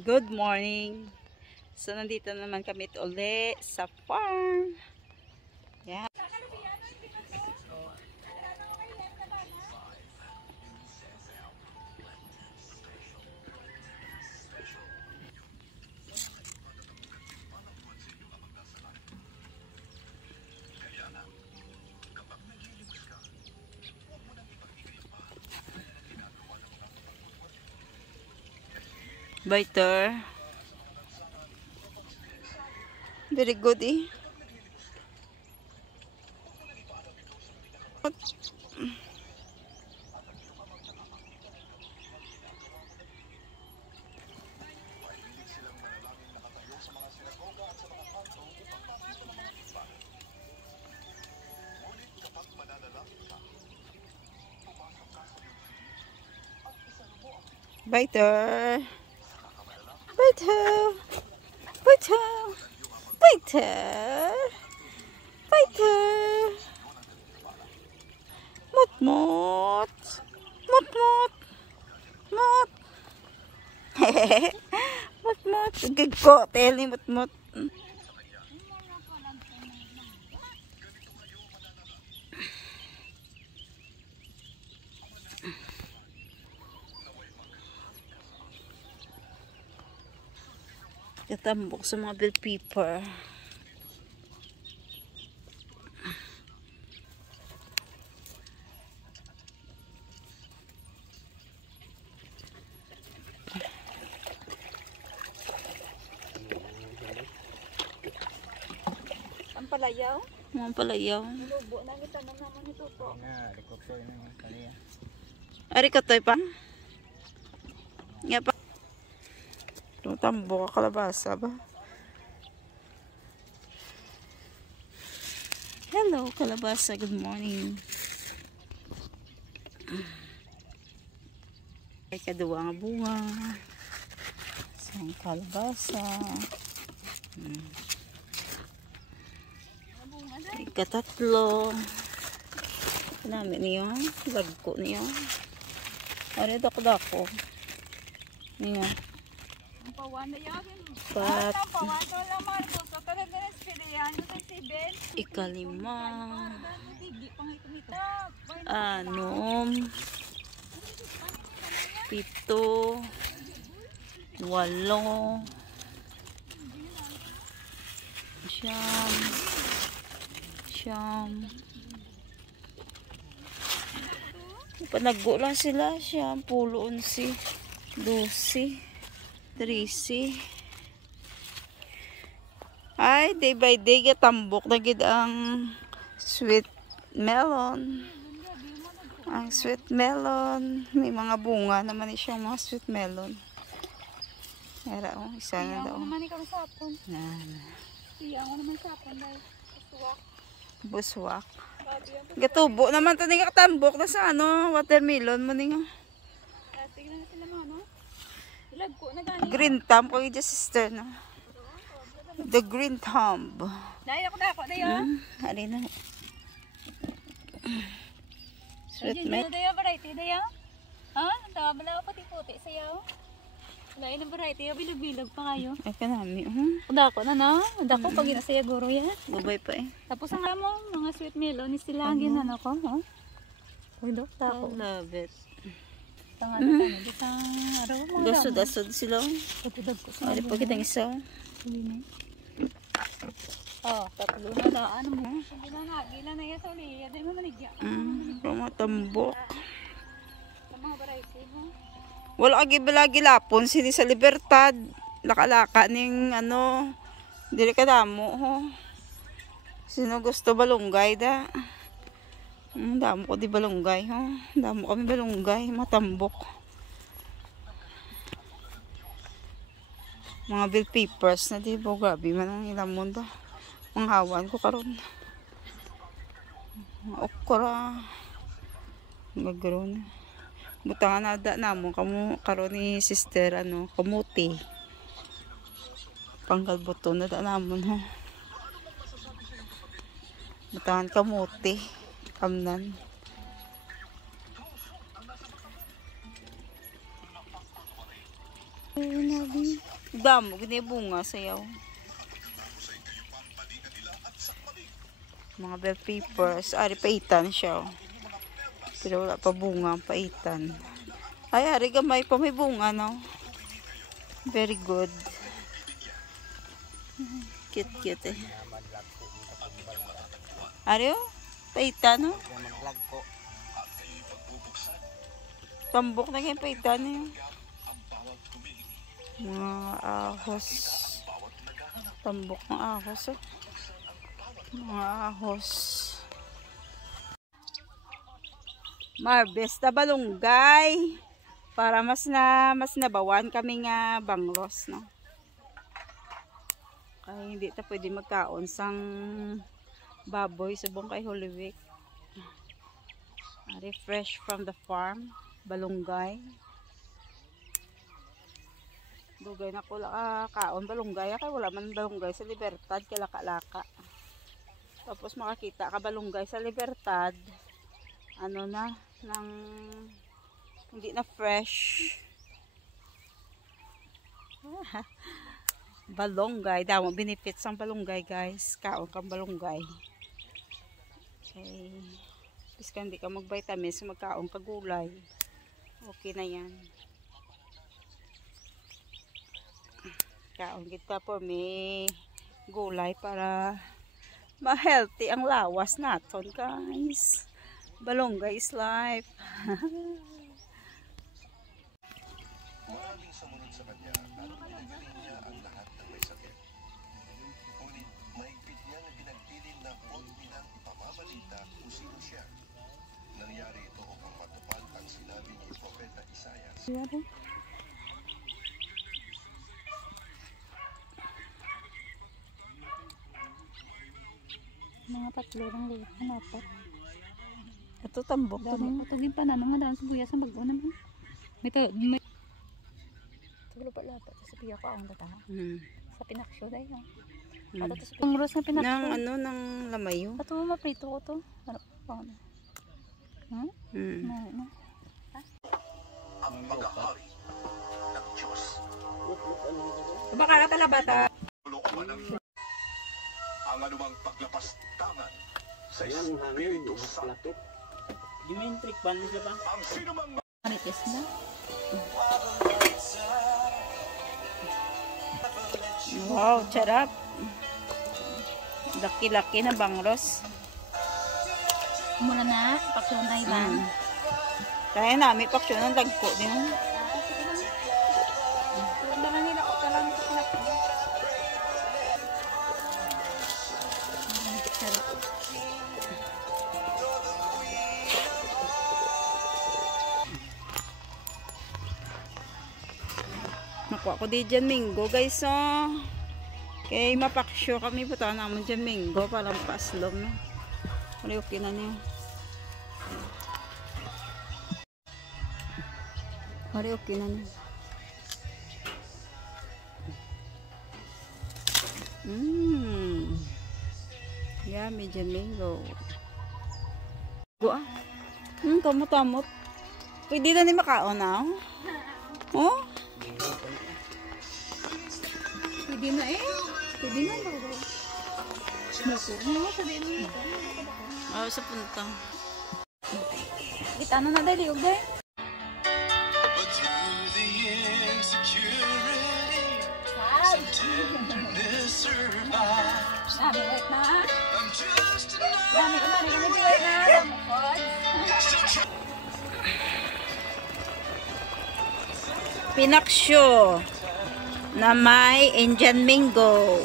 Good morning. So nandito naman kami uli sa farm. Yeah. Biter. Very good eh. Biter. Biter. Biter. Biter. Biter. Mut mut. Mut mut. Mut. Mut mut. Gigko. Teli mut mut. Katambok sa mga bell pepper. Ang palayaw? Mga palayaw. Lubo na kita naman ito po. Ari ka to'y pa? Nga pa. Tambo ka kalabasa ba? Hello kalabasa, good morning. Ay kadua nga bunga. Isang kalabasa. Ay katatlo. Namin niyo, lagko niyo. Ari dako-dako. Niyo. Pawan na yan. Pat. Pawan na naman. So talaga na spilihan mo sa sibel. Ikalima. Anom. Pito. Walo. Siyam. Siyam. Panaggo lang sila. Siyam. Pulo 11. 12. 13. Ay, day by day gatambok na gid ang sweet melon. Ang sweet melon, may mga bunga naman siyang mga sweet melon. Era oh, isa na daw. Iyan naman ikaw sapon. Nan. Iyan ko naman sapon dahil buswak. Buswak. Gatubo naman to ni katambok na sa ano, watermelon mo ninga. Tignan na sila mo, no? Ilagko na gani. Green thumb ko yung sister no. The green thumb. Dahil ako na ako na yun. Hari na. Sweet Sweet melon. Dahil variety dahil. Ha? Tawa bala ako puti-puti sayaw. Lain ng variety. Bilog-bilog pa kayo. Ay kanami. Dako na na. Dako pag inasaya guro yan. Gubay pa eh. Tapos ang mo, mga sweet melon. Sila ang ginano ko. Uy, dok, I dako. love it. Tangan na tangan. Ditang araw mo. Gasod-asod sila. Patudag ko sa Ari pa kitang isa. oh, tatlo na daan mo. Gila na yan sa uli. Aday mo manigya. Pamatambok. Sa mga variety mo. Wala kagi balagi lapon. Sini sa Libertad. Laka-laka ning ano. Dili ka damo. Ho. Sino gusto balunggay da? Damo ko di balunggay. Ho. Damo kami balunggay. Matambok. Mga bell peppers na di ba? Grabe man ang ilang mundo. Ang hawan ko karon. Mga okra. Magkaroon. Butangan na da namo kamo karon ni sister ano, kamuti. Panggal buto na da namon ho. Butangan kamuti. Kamnan. Ay, nabi. Damo, gini bunga sayaw. Mga bell peppers. Ari, paitan siya. Pero wala pa bunga ang paitan. Ay, ari gamay pa may bunga, no? Very good. Cute, cute eh. Ari, oh? Paitan, no? Tambok na kayo paitan, eh. Mga ahos. Tambok ng ahos, oh. Mga ahos. Marbes na balunggay para mas nabawan kami nga banglos, no? Kaya hindi ta pwede magkaon sang baboy subong kay Holy Week. Ari, fresh from the farm, balunggay. Dugay na ko kaon balunggay kay wala man balunggay sa Libertad kay laka-laka. Tapos makakita ka balunggay sa Libertad, ano na, nang hindi na fresh. Balunggay, daw mo benefits ang balunggay guys, kaon kang balunggay. Okay. Bis ka hindi ka mag-vitamins, magkaon ka gulay. Okay na yan. Kaon kita po may gulay para ma-healthy ang lawas naton guys. Balunggay is life. Maraming sumunod sa kanya at pinagaling niya ang lahat ng may sakit. Ngunit mahigpit niya na pinagpilin na huwag nilang ipamamalita kung sino siya. Nangyari ito upang matupad ang sinabi ni Propeta Isaias. Mga tatlo ng liit na apat. Ito tambok to Dami no? patugin pa na nga daan sa buya sa bago naman. May Tulo pa lapat sa piya ko ang tata. Sa pinaksyo dai ha. Ato to sa pangros na pinaksyo. Nang ano, nang lamayo. Ato maprito ko to. Ano pa ano? Na. Ang pag-ahari ng Diyos. Baka ka talabata. Looban ng ang anumang paglapastangan sa Espiritu Santo. Dimitrik ban siya ba? Ang sinumang Manitis na. Wow, charap. Laki-laki na bangros. Muna na, paksyon na iban. Kaya namin paksyon ng dagpo din. Dala nila ko talang sa pinakyo. Nakuha ko di dyan minggo guys, oh. Kaya mapaksyo kami po tayo naman dyan minggo para paslom, no? Okay na niyo. Okay na niyo. Yummy dyan minggo. Gua. Kamot-kamot. Pwede na ni makaon na, oh. Pwede na eh. Pwede na ba? Sabihin mo. Sa punta. Kita na dali ugay. But through the insecurity, some tenderness survives. Dami wait na. I'm just Dami wait na. Dami pod. Pinaksyo na may Indian Mingo.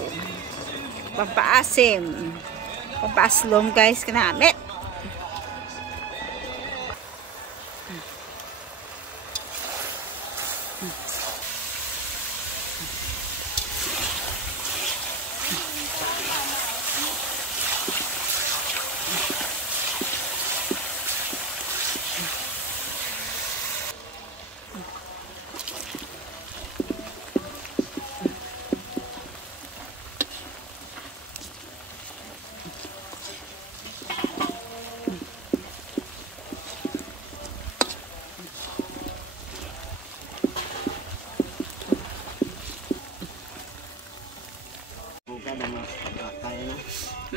Pampaasim. Pampaaslom guys kanamit.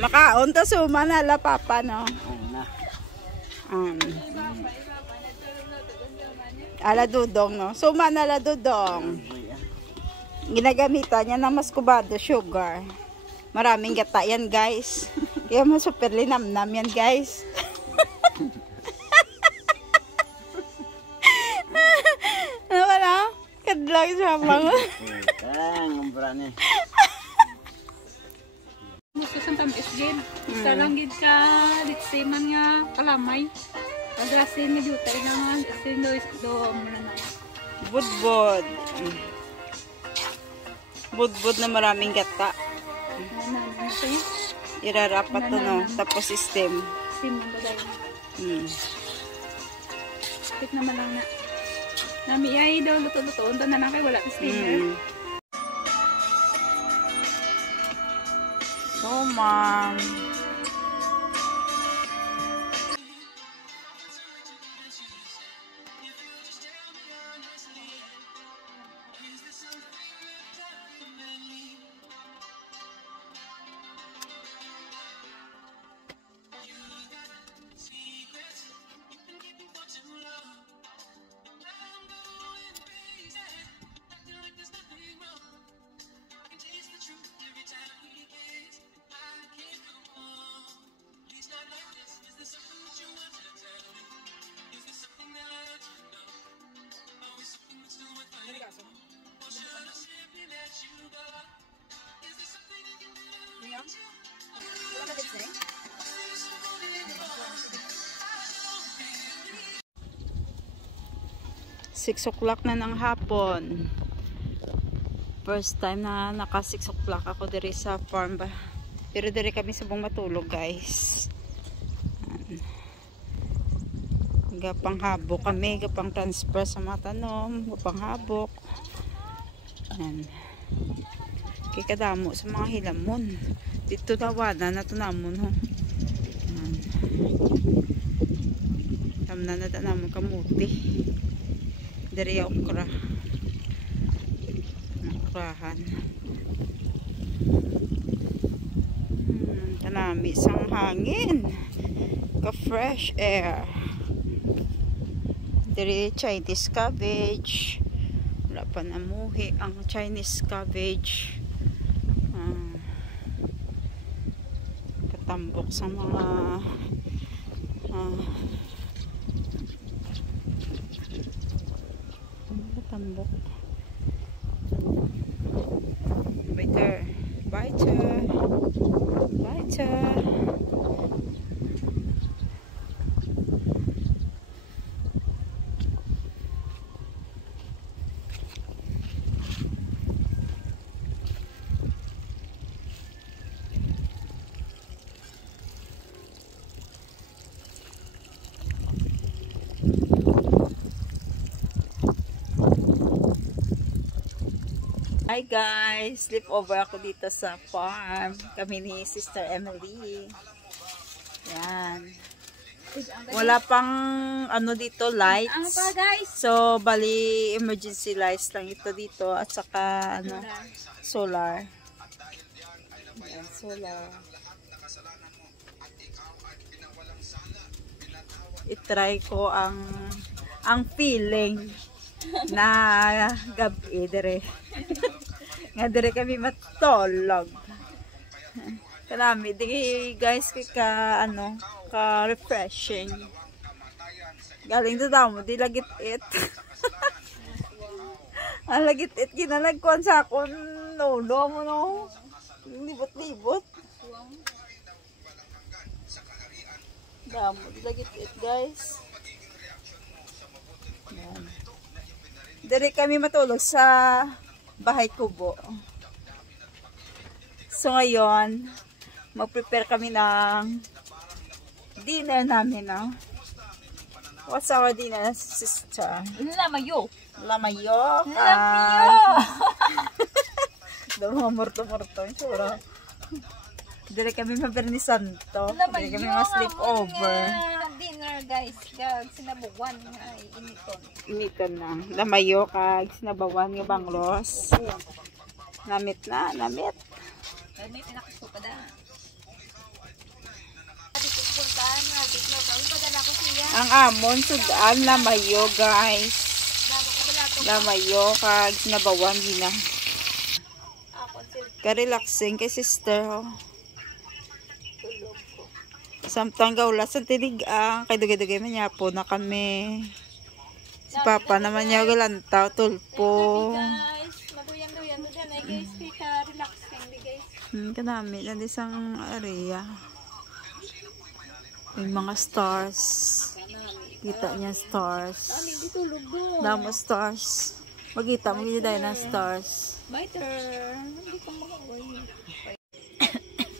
Makaon ta suma na la papa no. Oo na. Ala dudong no. Suma na la dudong. Ginagamitan niya ng muscovado sugar. Maraming gata yan guys. Kaya mo super linamnam yan guys. Ano ka na? Kadlag siya mga. Tang, ang brane. Gusto sa tamis gid. Isa lang gid ka ditsiman nga kalamay. Pagasin nga jutay na nga sindo do mo na na. Budbud. Budbud na maraming gata. Ano sa'yo? Irarapat to no. Tapos stem. Sim ang bagay. Kapit naman lang na. Nami ay daw luto-luto. Unta na lang kay wala steamer. So, ma'am. Six o'clock na ng hapon. First time na naka 6 o'clock ako diri sa farm ba. Pero diri kami subong matulog guys. Gapang habok kami, gapang transfer sa mga tanom, gapang habok. Ayan. Kay kadamo sa mga hilamon. Dito tawana na tunamon ho. Ayan. Tamna na tanamon kamuti. Dari okra. Okrahan. Tanami sang hangin. Ka fresh air. Dari Chinese cabbage. Wala pa namuhi ang Chinese cabbage. Katambok sa mga tambok. Biter. Biter. Biter. Hi guys! Sleepover ako dito sa farm. Kami ni Sister Emily. Yan. Wala pang ano dito, lights. Ang pa guys. So, bali emergency lights lang ito dito. At saka ano, solar. Yan, solar. I-try ko ang feeling na gabi dire. Nga dire kami matulog. Kalami di guys kay ka ano ka refreshing. Galing daw mo di lagit it. Ang lagit it ginalagkuan sa akon lolo mo no. Libot-libot. Damo di lagit it guys. Yan. Dire kami matulog sa bahay kubo. So ngayon, mag-prepare kami ng dinner namin, no? What's our dinner, sister? Lamayo. Lamayo. Lamayo. Daw morto-morto. Sura. Dire kami ma-Berni Santo. Dire kami ma-sleepover. Dinner guys. Kag sinabugan ay initon. Initon na. Lamayo kag sinabawan nga banglos. Namit na, namit. May pinakasuka da. Ang amon sudan lamayo guys. Lamayo kag sinabawan gina. Ka-relaxing kay sister ho. Samtang gawlas sa tinig kay dugay-dugay man niya po na kami. Si Papa naman niya galantaw tulpo. Guys, maguyang-guyang na dyan guys. Kaya relaxing di guys. Kanami na isang area. May mga stars. Kita niya stars. Kami di tulog doon. Damo stars. Magkita mo gina dahil na stars. Biter. Hindi ko makaway.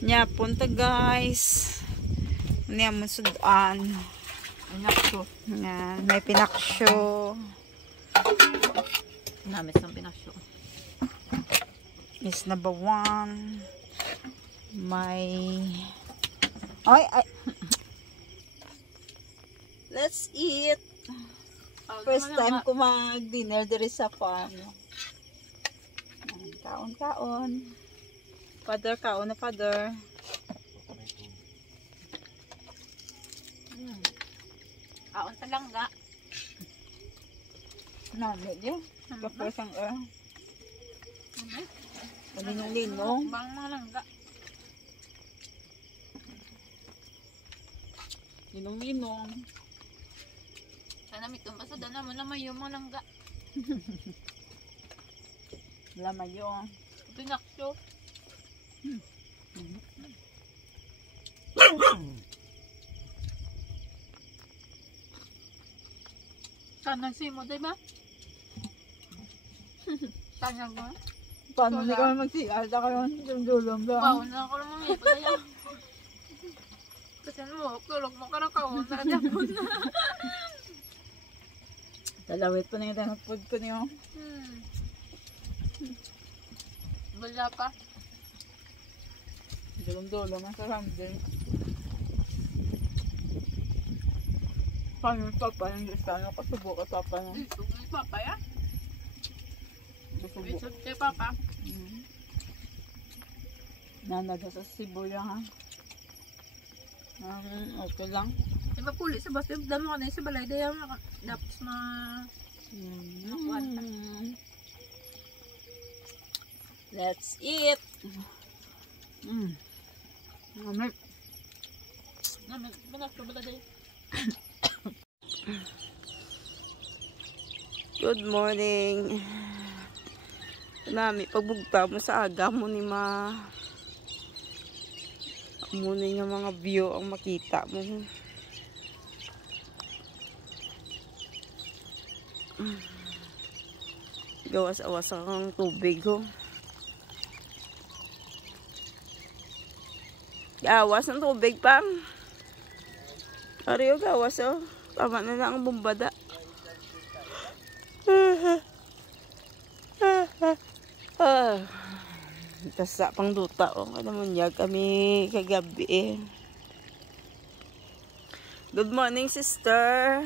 Nya punta guys. Niya mo sudan. Pinakso. Yan, may pinaksyo. Namis ng pinakso. Is number 1. May ay. Let's eat. First time ko mag-dinner diri sa farm. Kaon-kaon. Father, kaon na father. Kaon sa langga. Nami niyo. Kapag sang Malinong-linong. Bang mga langga. Linong-linong. Sana mitong pasudan naman naman yung mga langga. Lamayo. Pinakso. Tanang simo, diba? Tanang ko. Paano hindi kami mag-CR? Saka yung dulong lang. Wow, na ako naman ito kaya. Kasi mo, tulog mo ka na kaon. Nakadapon na. Talawit pa na yung tanong ko niyo. Bala pa. Dulong-dulong ang surrounding. Paano yung papa yung listano? Kasubo ka papa na. Ito yung papa ya. Kasubo. Ito yung papa. Nanada sa Cebu yan ha. Okay lang. Diba puli sa basta yung damo ka na yung sa balay. Daya dapat ma... Let's eat. Namit. Manakto bala daya. Good morning. Nami pagbugta mo sa aga mo ni ma. Muna yung mga view ang makita mo. Gawas-awas ang tubig ho. Gawas ng tubig pam. Ariyo gawas oh. Tama na lang ang bumbada. Tasa pang duta oh. Ano mo niya kami kagabi eh. Good morning sister.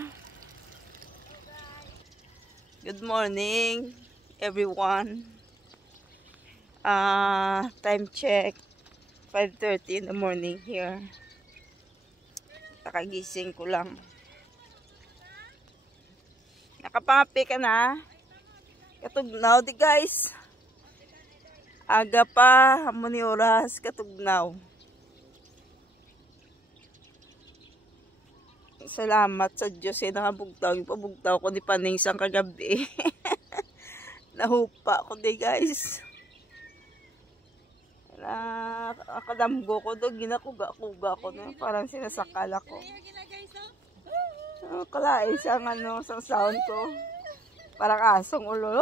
Good morning everyone. Time check 5:30 in the morning here. Nakagising ko lang. Nakapangapi ka na? Katugnaw di guys. Aga pa, hamon ni oras, katugnaw. Salamat sa Diyos eh, nakabugtaw. Yung pabugtaw ko ni Paningsang kagabi. Nahupa ko di guys. Akadamgo ko do, ginakuga-kuga ko na. Parang sinasakal ako. Kalain siyang ano, sa sound ko. Parang asong ulo.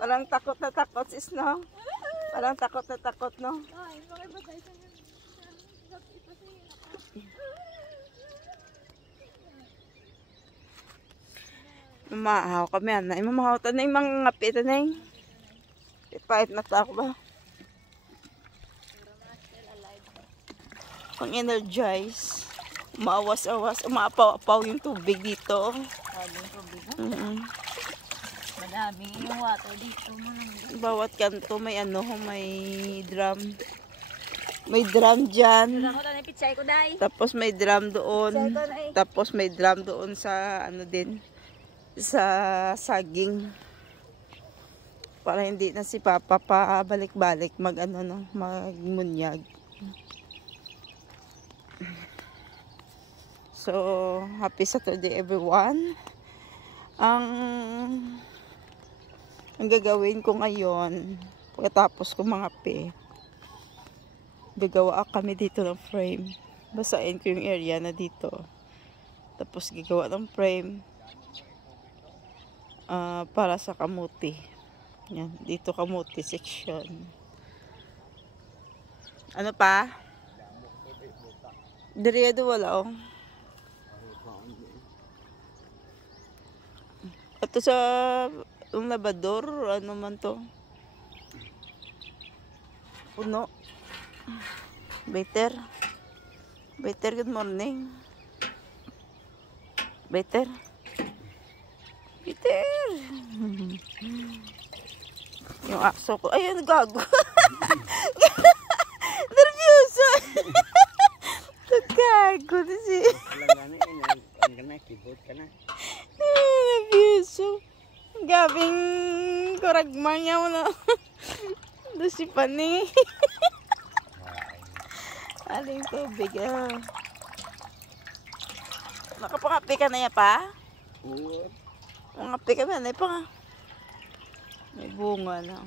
Parang takot na takot sis no. Parang takot na takot no. Mamahaw kami ana. Mamahaw ta na yung mga ngapit na yung. Ipait na ta ako ba? Pang energize. Umaawas-awas. Umaapaw-apaw yung tubig dito. Madami yung water dito. Bawat kanto may ano, may drum. May drum dyan. Ako na pitsay ko dai. Tapos may drum doon. Tapos may drum doon sa ano din. Sa saging. Para hindi na si Papa pabalik-balik magmunyag. So, happy Saturday everyone. Ang gagawin ko ngayon, pagkatapos ko mga gagawa kami dito ng frame. Basahin ko yung area na dito. Tapos gagawa ng frame para sa kamuti. Yan, dito kamuti section. Ano pa? Diriado wala oh. Ito sa yung labador, ano man to? Puno. Better. Better, good morning. Better. Better. Yung akso ko. Ayun, gago. Nervyoso. Gago na si. Nervyoso. Gabing kuragman niya mo na. Doon si Pani. Aling tubig ah. Nakapangapi ka na ya pa? Oo. Pangapi ka na pa nga. May bunga na.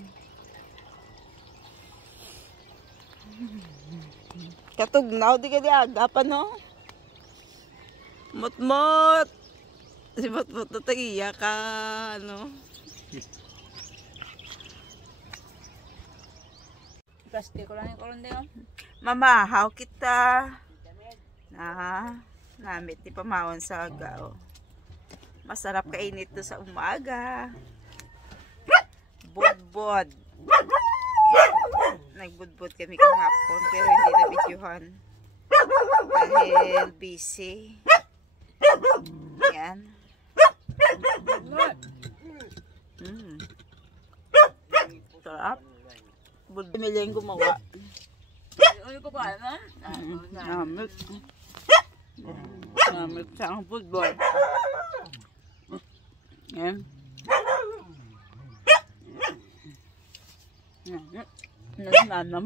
Katugnaw, di ka di aga pa no? Mot-mot! Si Mot-mot na tagiya ka, ano? Plastic ko lang yung kulon din. Mamahaw kita. Namit ni pamawon sa aga. Oh. Masarap kainit to sa umaga. Budbod. Nagbudbod kami kahapon pero hindi na videohan. Dahil busy. Yan. Sarap. Budbod yung gumawa. Ano ko ba na? Namit. Namit sa ang football. Yan. Nananam.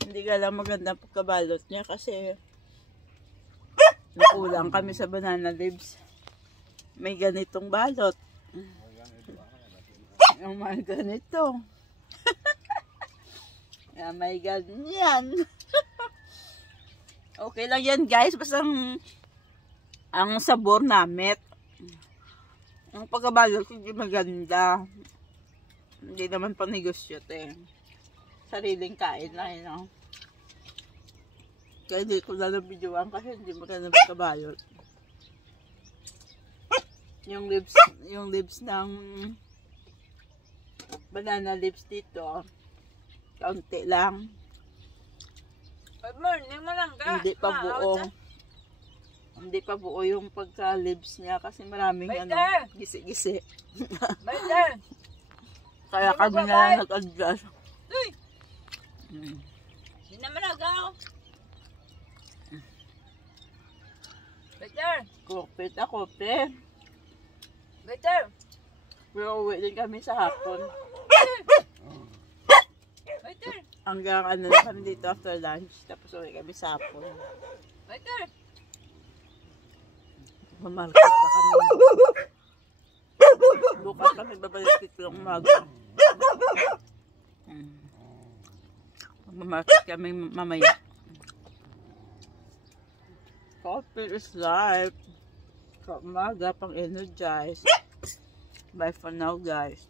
Hindi ka lang maganda pagkabalot niya kasi nakulang kami sa banana leaves. May ganitong balot. Yung may ganito. May ganyan. Okay lang yan guys. Basta ang sabor namit. Ang pagkabalot ko hindi maganda. Hindi naman pang negosyo sariling kain lang yun. Kaya hindi ko na nabidyoan kasi hindi maganda pagkabalot. Yung leaves ng banana leaves dito kaunti lang. Good morning mo lang ka. Hindi pa buo yung pagka leaves niya kasi maraming gisi-gisi. Baiter. Kaya kami na lang nag-adjust. Uy. Hindi naman agaw. Baiter. Kope. Baiter. Pero uwi din kami sa hapon. Baiter. Hanggang ano na kami dito after lunch. Tapos uwi kami sa hapon. Baiter. Mamarket pa kami. Bukas kami babalik dito ng umaga. Mamarket kami mamaya. Coffee is life. Sa umaga pang energize. Bye for now guys.